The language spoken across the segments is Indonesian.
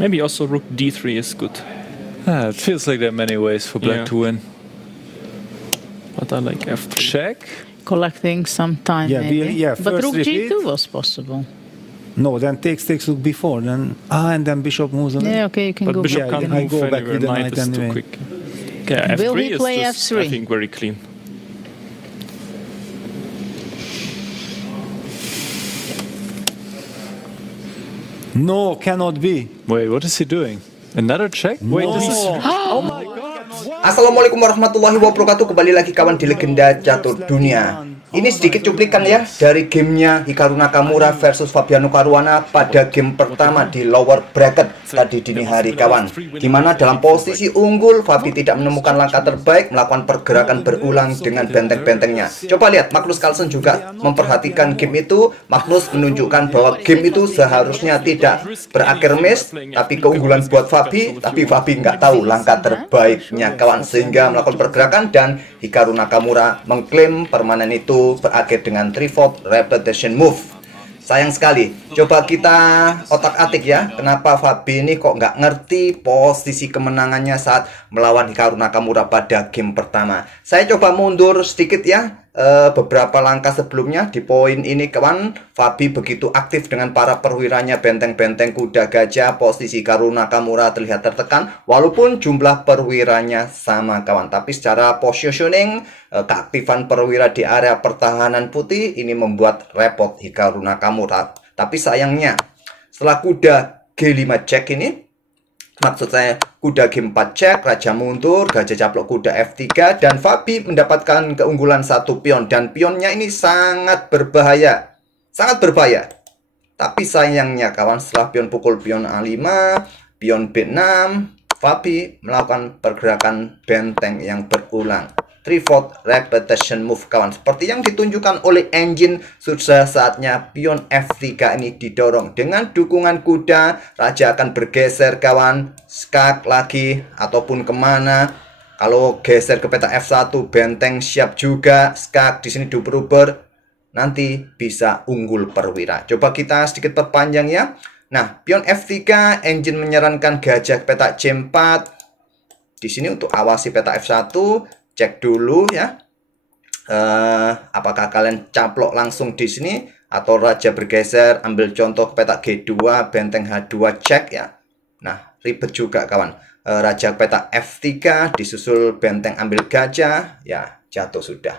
Maybe also rook d3 is good. It feels like there are many ways for black to win. But I like f3. Check. Collecting some time, maybe. But rook repeat. g2 was possible. No, then takes rook before, then and then bishop moves on. Yeah, okay, you can go bishop back. can't I move go back anywhere. with the Knight knight is too anyway. quick. Okay, Will f3 he is play just, f3? I think, very clean. No, cannot be. Wait, what is he doing? Another check? Wait, this is... Oh my God! Assalamualaikum warahmatullahi wabarakatuh. Kembali lagi kawan di Legenda Catur Dunia. Ini sedikit cuplikan ya dari gamenya Hikaru Nakamura versus Fabiano Caruana pada game pertama di lower bracket tadi dini hari kawan. Dimana dalam posisi unggul, Fabi tidak menemukan langkah terbaik, melakukan pergerakan berulang dengan benteng-bentengnya. Coba lihat, Magnus Carlsen juga memperhatikan game itu. Magnus menunjukkan bahwa game itu seharusnya tidak berakhir miss, tapi keunggulan buat Fabi. Tapi Fabi nggak tahu langkah terbaiknya kawan, sehingga melakukan pergerakan dan Hikaru Nakamura mengklaim permainan itu berakhir dengan 3/4 repetition move. Sayang sekali. Coba kita otak-atik ya, kenapa Fabi ini kok nggak ngerti posisi kemenangannya saat melawan Hikaru Nakamura pada game pertama. Saya coba mundur sedikit ya, beberapa langkah sebelumnya di poin ini kawan. Fabi begitu aktif dengan para perwiranya benteng-benteng kuda gajah. Posisi Hikaru Nakamura terlihat tertekan walaupun jumlah perwiranya sama kawan, tapi secara positioning, keaktifan perwira di area pertahanan putih ini membuat repot Hikaru Nakamura. Tapi sayangnya setelah kuda G5 cek ini, maksud saya kuda G4 cek, raja mundur, gajah caplok kuda F3, dan Fabi mendapatkan keunggulan satu pion. Dan pionnya ini sangat berbahaya. Sangat berbahaya. Tapi sayangnya kawan, setelah pion pukul pion A5, pion B6, Fabi melakukan pergerakan benteng yang berulang. 3/4 repetition move kawan, seperti yang ditunjukkan oleh engine. Sudah saatnya pion F3 ini didorong. Dengan dukungan kuda, raja akan bergeser kawan, skak lagi ataupun kemana. Kalau geser ke peta F1, benteng siap juga, skak di sini diuber-uber, nanti bisa unggul perwira. Coba kita sedikit perpanjang ya. Nah, pion F3, engine menyarankan gajah ke peta C4. Di sini untuk awasi peta F1, cek dulu ya, apakah kalian caplok langsung di sini atau raja bergeser. Ambil contoh ke peta G2, benteng H2 cek ya. Nah, ribet juga kawan. Raja ke peta F3 disusul benteng ambil gajah, ya jatuh sudah.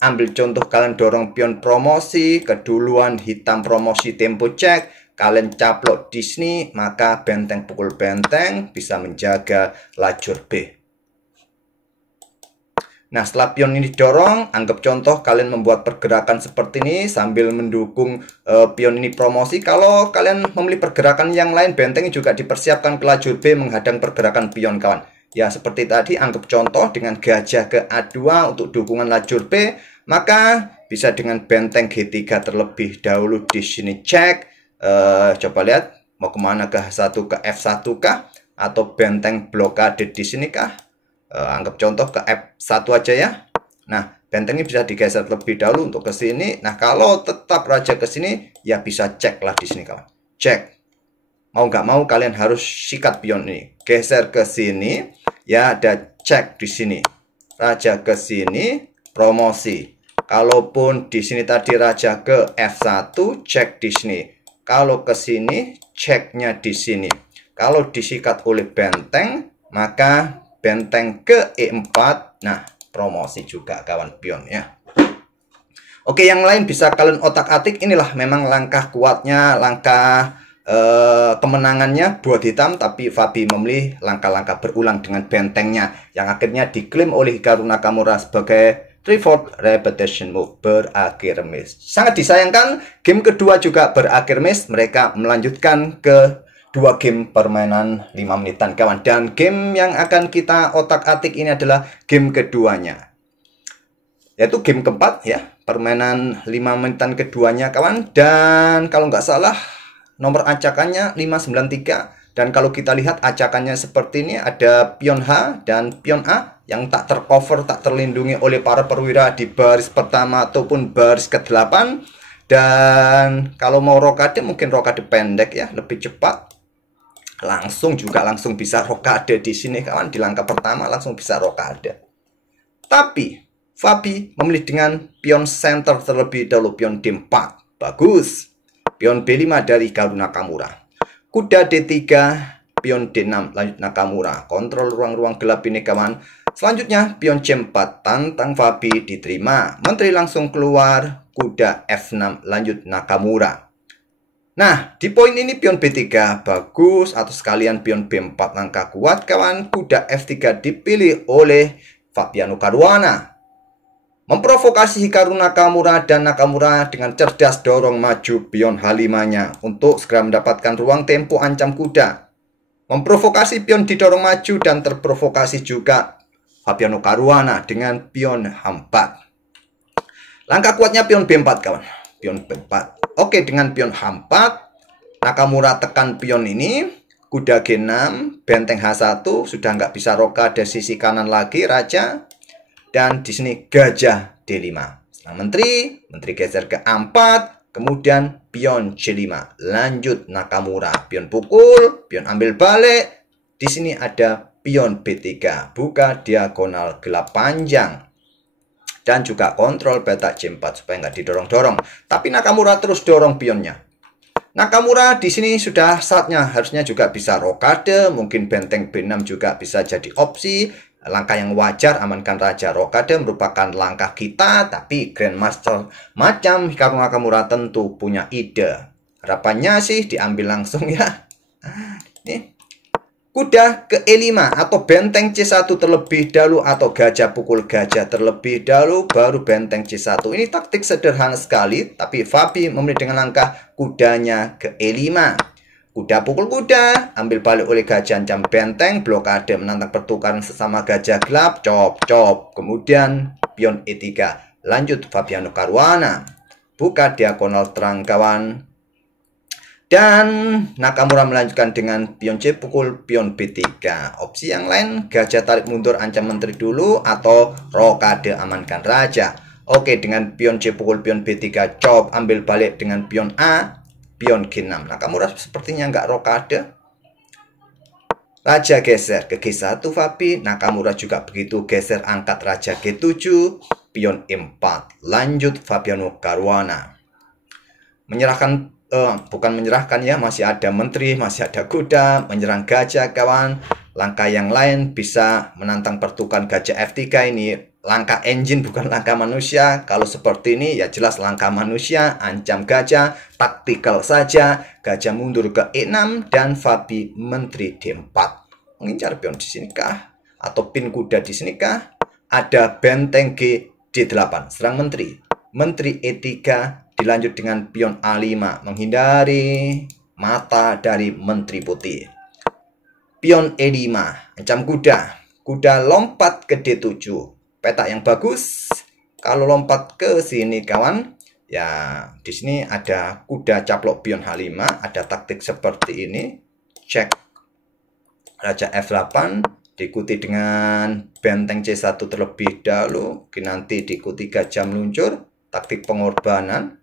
Ambil contoh kalian dorong pion promosi, keduluan hitam promosi tempo cek. Kalian caplok di sini, maka benteng pukul benteng bisa menjaga lajur B. Nah, setelah pion ini didorong, anggap contoh kalian membuat pergerakan seperti ini sambil mendukung pion ini promosi. Kalau kalian memilih pergerakan yang lain, benteng juga dipersiapkan ke lajur B menghadang pergerakan pion kawan. Ya, seperti tadi, anggap contoh dengan gajah ke A2 untuk dukungan lajur B, maka bisa dengan benteng G3 terlebih dahulu di sini cek. Coba lihat, mau kemana, ke H1 ke F1 kah? Atau benteng blokade di sini kah? Anggap contoh ke F1 aja ya. Nah, benteng ini bisa digeser terlebih dahulu untuk ke sini. Nah, kalau tetap raja ke sini, ya bisa cek lah di sini kawan. Cek. Mau nggak mau kalian harus sikat pion ini. Geser ke sini, ya ada cek di sini. Raja ke sini, promosi. Kalaupun di sini tadi raja ke F1, cek di sini. Kalau ke sini, ceknya di sini. Kalau disikat oleh benteng, maka benteng ke E4, nah promosi juga kawan pionnya. Oke, yang lain bisa kalian otak-atik. Inilah memang langkah kuatnya, langkah kemenangannya buat hitam. Tapi Fabi memilih langkah-langkah berulang dengan bentengnya, yang akhirnya diklaim oleh Hikaru Nakamura sebagai 3/4 repetition move, berakhir miss. Sangat disayangkan, game kedua juga berakhir miss. Mereka melanjutkan ke 2 game permainan 5 menitan kawan. Dan game yang akan kita otak-atik ini adalah game keduanya, yaitu game keempat ya, permainan 5 menitan keduanya kawan. Dan kalau nggak salah nomor acakannya 593. Dan kalau kita lihat acakannya seperti ini, ada pion H dan pion A yang tak tercover, tak terlindungi oleh para perwira di baris pertama ataupun baris ke-8. Dan kalau mau rokade, mungkin rokade pendek ya, lebih cepat. Langsung bisa rokade di sini kawan. Di langkah pertama langsung bisa rokade. Tapi Fabi memilih dengan pion center terlebih dahulu, pion D4. Bagus. Pion B5 dari Hikaru Nakamura. Kuda D3, pion D6 lanjut Nakamura. Kontrol ruang-ruang gelap ini kawan. Selanjutnya pion C4 tantang Fabi diterima. Menteri langsung keluar. Kuda F6 lanjut Nakamura. Nah, di poin ini pion B3 bagus, atau sekalian pion B4 langkah kuat kawan. Kuda F3 dipilih oleh Fabiano Caruana. Memprovokasi Hikaru Nakamura, dan Nakamura dengan cerdas dorong maju pion H5-nya untuk segera mendapatkan ruang tempo ancam kuda. Memprovokasi pion didorong maju dan terprovokasi juga Fabiano Caruana dengan pion H4. Langkah kuatnya pion B4 kawan. Pion B4. Oke, dengan pion H4 Nakamura tekan pion ini. Kuda G6, benteng H1 sudah nggak bisa rokade sisi kanan lagi raja. Dan di sini gajah D5. Setelah menteri geser ke A4, kemudian pion C5. Lanjut Nakamura, pion pukul, pion ambil balik. Di sini ada pion B3, buka diagonal gelap panjang. Dan juga kontrol petak C4 supaya nggak didorong-dorong. Tapi Nakamura terus dorong pionnya. Nakamura di sini sudah saatnya harusnya juga bisa rokade, mungkin benteng B6 juga bisa jadi opsi. Langkah yang wajar, amankan raja. Rokade merupakan langkah kita, tapi Grandmaster macam Hikaru Nakamura tentu punya ide. Harapannya sih diambil langsung ya. Nih. Kuda ke E5 atau benteng C1 terlebih dahulu, atau gajah pukul gajah terlebih dahulu baru benteng C1. Ini taktik sederhana sekali, tapi Fabi memilih dengan langkah kudanya ke E5. Kuda pukul kuda, ambil balik oleh gajah ancam benteng, blokade menantang pertukaran sesama gajah gelap, cop. Kemudian pion E3, lanjut Fabiano Caruana. Buka diagonal terang kawan. Dan Nakamura melanjutkan dengan pion C pukul pion B3. Opsi yang lain, gajah tarik mundur ancam menteri dulu, atau rokade amankan raja. Oke, dengan pion C pukul pion B3, cop, ambil balik dengan pion A, pion G6. Nakamura sepertinya nggak rokade. Raja geser ke G1 Fabi. Nakamura juga begitu, geser angkat raja G7, pion E4. Lanjut Fabiano Caruana. Menyerahkan bukan menyerahkan ya, masih ada menteri, masih ada kuda, menyerang gajah kawan. Langkah yang lain bisa menantang pertukaran gajah F3 ini. Langkah engine bukan langkah manusia. Kalau seperti ini ya jelas langkah manusia, ancam gajah, taktikal saja. Gajah mundur ke E6 dan Fabi menteri D4. Mengincar pion di sini kah? Atau pin kuda di sini kah? Ada benteng G D8, serang menteri. Menteri E3 dilanjut dengan pion A5, menghindari mata dari menteri putih. Pion E5, ancam kuda. Kuda lompat ke D7. Petak yang bagus. Kalau lompat ke sini kawan, ya di sini ada kuda caplok pion H5, ada taktik seperti ini. Cek raja F8, diikuti dengan benteng C1 terlebih dahulu. Mungkin nanti diikuti gajah meluncur, taktik pengorbanan.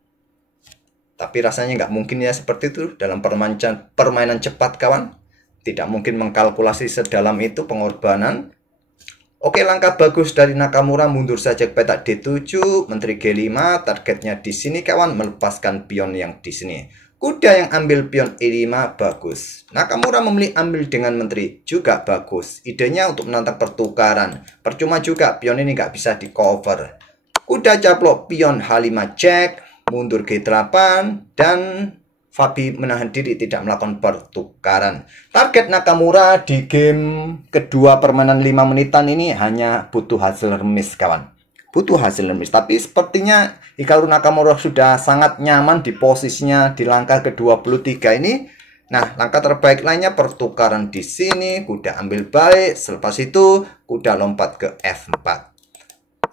Tapi rasanya nggak mungkin ya seperti itu dalam permainan cepat kawan. Tidak mungkin mengkalkulasi sedalam itu pengorbanan. Oke, langkah bagus dari Nakamura, mundur saja ke petak D7, menteri G5, targetnya di sini kawan, melepaskan pion yang di sini. Kuda yang ambil pion E5 bagus. Nakamura memilih ambil dengan menteri juga bagus. Idenya untuk menantang pertukaran. Percuma juga pion ini nggak bisa di cover. Kuda caplok pion H5 cek, mundur G8, dan Fabi menahan diri tidak melakukan pertukaran. Target Nakamura di game kedua permainan 5 menitan ini hanya butuh hasil remis kawan. Butuh hasil remis. Tapi sepertinya Hikaru Nakamura sudah sangat nyaman di posisinya di langkah ke-23 ini. Nah, langkah terbaik lainnya pertukaran di sini. Kuda ambil balik. Selepas itu kuda lompat ke F4.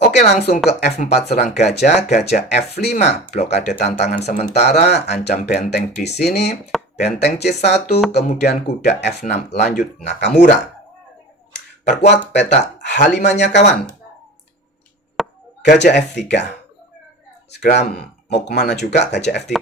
Oke, langsung ke F4 serang gajah. Gajah F5, blokade tantangan sementara, ancam benteng di sini. Benteng C1, kemudian kuda F6, lanjut Nakamura. Perkuat peta H5-nya kawan. Gajah F3. Segera mau kemana juga gajah F3.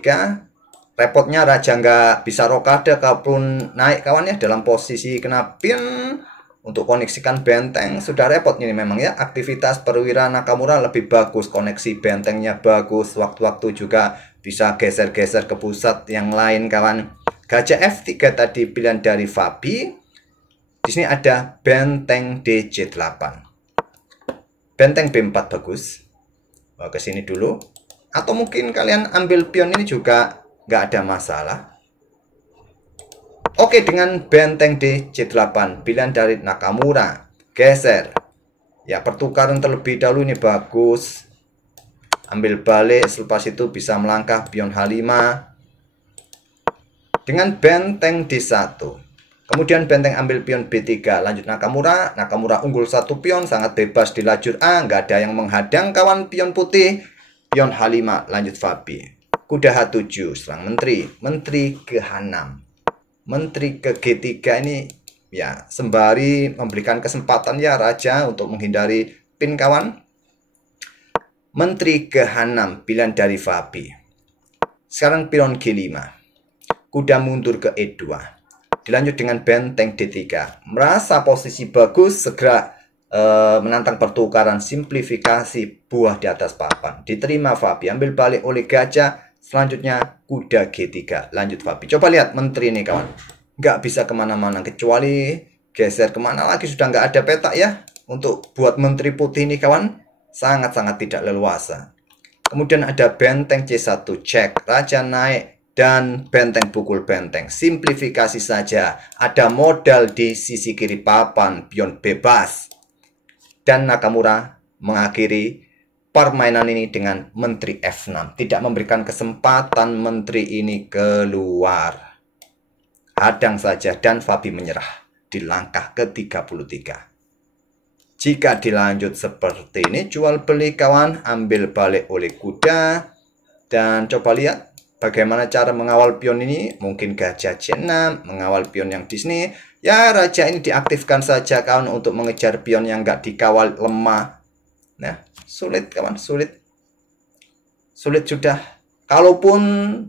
repotnya raja nggak bisa rokade kalaupun naik kawan ya, dalam posisi kena pion. Untuk koneksikan benteng sudah repot ini memang ya. Aktivitas perwira Nakamura lebih bagus, koneksi bentengnya bagus, waktu-waktu juga bisa geser-geser ke pusat yang lain kawan. Gajah F3 tadi pilihan dari Fabi. Di sini ada benteng DJ8. Benteng B4 bagus. Ke sini dulu. Atau mungkin kalian ambil pion ini juga nggak ada masalah. Oke, dengan benteng D C8 pilihan dari Nakamura, geser ya, pertukaran terlebih dahulu ini bagus, ambil balik, selepas itu bisa melangkah pion H5 dengan benteng D1, kemudian benteng ambil pion B3, lanjut Nakamura. Nakamura unggul 1 pion, sangat bebas di lajur A, nggak ada yang menghadang kawan pion putih. Pion H5, lanjut Fabi, kuda H7 serang menteri, menteri ke H6, menteri ke G3 ini ya, sembari memberikan kesempatan ya raja untuk menghindari pin kawan. Menteri ke H6 pilihan dari Fabi. Sekarang pion G5, kuda mundur ke E2, dilanjut dengan benteng D3. Merasa posisi bagus, segera menantang pertukaran simplifikasi buah di atas papan. Diterima Fabi, ambil balik oleh gajah. Selanjutnya kuda G3, lanjut Fabi. Coba lihat menteri ini kawan, nggak bisa kemana-mana kecuali geser kemana lagi, sudah nggak ada peta ya. Untuk buat menteri putih ini kawan, sangat-sangat tidak leluasa. Kemudian ada benteng C1, cek, raja naik, dan benteng pukul benteng. Simplifikasi saja, ada modal di sisi kiri papan, pion bebas. Dan Nakamura mengakhiri permainan ini dengan menteri F6, tidak memberikan kesempatan menteri ini keluar, hadang saja, dan Fabi menyerah di langkah ke-33. Jika dilanjut seperti ini, jual beli kawan, ambil balik oleh kuda, dan coba lihat bagaimana cara mengawal pion ini. Mungkin gajah C6 mengawal pion yang di sini ya, raja ini diaktifkan saja kawan untuk mengejar pion yang nggak dikawal lemah. Nah, sulit kawan, sulit sudah. Kalaupun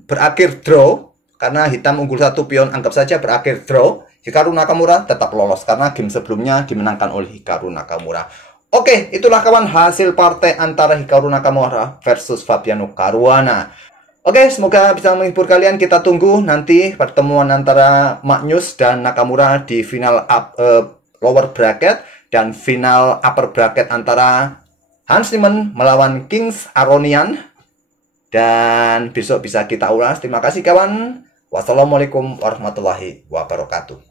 berakhir draw, karena hitam unggul 1 pion, anggap saja berakhir draw, Hikaru Nakamura tetap lolos karena game sebelumnya dimenangkan oleh Hikaru Nakamura. Oke, itulah kawan hasil partai antara Hikaru Nakamura versus Fabiano Caruana. Oke, semoga bisa menghibur kalian. Kita tunggu nanti pertemuan antara Magnus dan Nakamura di final lower bracket dan final upper bracket antara Hans Niemann melawan Kings Aronian. Dan besok bisa kita ulas. Terima kasih kawan. Wassalamualaikum warahmatullahi wabarakatuh.